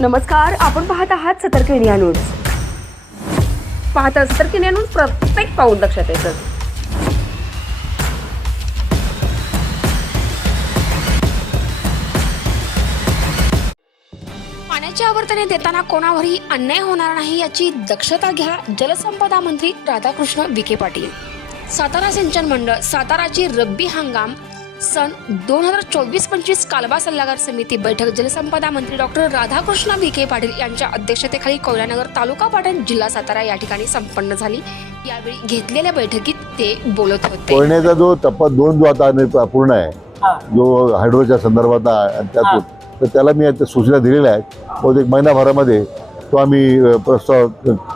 नमस्कार आपण पाहत आहात सतर्क इंडिया न्यूज. पाहता सतर्क इंडिया न्यूज प्रत्येक पाऊल लक्षात येतं. पाण्याच्या आवर्तने देताना कोणावरही अन्याय होणार नाही याची दक्षता घ्या जलसंपदा मंत्री राधाकृष्ण विखे पाटील. सातारा सिंचन मंडळ साताराची रब्बी हंगाम सन दोन हजार चोवीस पंचवीस कालवा सल्लागार समिती बैठक जलसंपदा मंत्री डॉक्टर राधाकृष्ण विखे पाटील यांच्या अध्यक्षतेखाली कोयनानगर तालुका पाटण जिल्हा सातारा या ठिकाणी संपन्न झाली. यावेळी घेतलेल्या बैठकीत ते बोलत होते. कोयनेचा जो टप्पा दोन जो आता पूर्ण आहे जो हायड्रोच्या संदर्भात त्यातून तर त्याला मी आता सूचना दिलेल्या आहेत. बहुतेक महिनाभरामध्ये तो आम्ही प्रस्ताव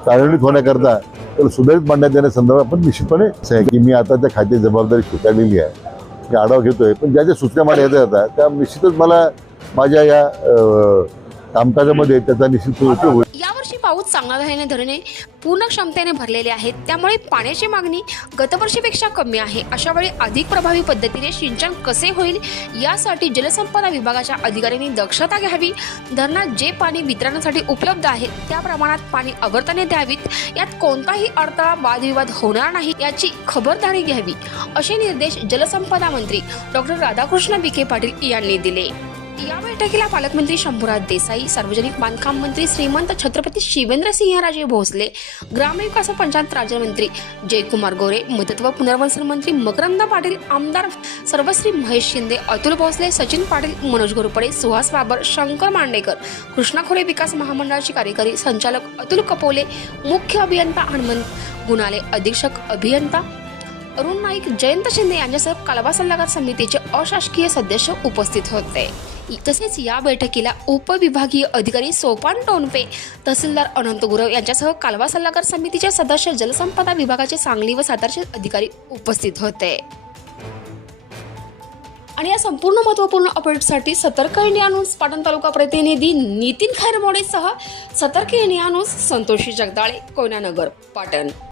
कार्यान्वित होण्याकरता त्याला सुधारित मांडण्यात येण्यासंदर्भात आपण निश्चितपणे असं आहे की मी आता त्या खात्याची जबाबदारी स्वीकारलेली आहे. मी आढावा घेतोय. पण ज्या ज्या सूचना मला येत जातात त्या निश्चितच मला माझ्या या कामकाजामध्ये त्याचा निश्चित उपयोग होईल. पाऊस चांगला झाल्याने धरणे पूर्ण क्षमतेने भरलेले आहेत. त्यामुळे पाण्याची मागणी गतवर्षीपेक्षा कमी आहे. अशा वेळी अधिक प्रभावी पद्धतीने सिंचन कसे होईल यासाठी जलसंपदा विभागाच्या अधिकाऱ्यांनी दक्षता घ्यावी. धरणात जे पाणी वितरणासाठी उपलब्ध आहे त्या प्रमाणात पाणी आवर्तने द्यावीत. यात कोणताही अडथळा वादविवाद होणार नाही याची खबरदारी घ्यावी असे निर्देश जलसंपदा मंत्री डॉक्टर राधाकृष्ण विखे पाटील यांनी दिले. या बैठकीला पालकमंत्री शंभूराज देसाई सार्वजनिक बांधकाम मंत्री श्रीमंत छत्रपती शिवेंद्र सिंहराजे भोसले ग्रामविकास पंचायत राज्यमंत्री जयकुमार गोरे मदत व पुनर्वसन मंत्री मकरंद पाटील आमदार सर्वश्री महेश शिंदे अतुल भोसले सचिन पाटील मनोज घोरपडे सुहास बाबर शंकर मांडेकर कृष्णा खोरे विकास महामंडळाचे कार्यकारी संचालक अतुल कपोले मुख्य अभियंता हनुमंत गुणाले अधीक्षक अभियंता अरुण नाईक जयंत शिंदे यांच्यासह कालवा सल्लागार समितीचे अशासकीय सदस्य उपस्थित होते. तसेच या बैठकीला उपविभागीय अधिकारी सोपान टोनपे तहसीलदार अनंत गुरव यांच्यासह कालवा सल्लागार समितीचे सदस्य जलसंपदा विभागाचे सांगली व सातारचे अधिकारी उपस्थित होते. आणि या संपूर्ण महत्त्वपूर्ण अपडेटसाठी सतर्क इंडिया न्यूज पाटण तालुका प्रतिनिधी नितीन खैरमोडेसह सतर्क इंडिया न्यूज संतोषी जगदाळे कोयनानगर पाटण.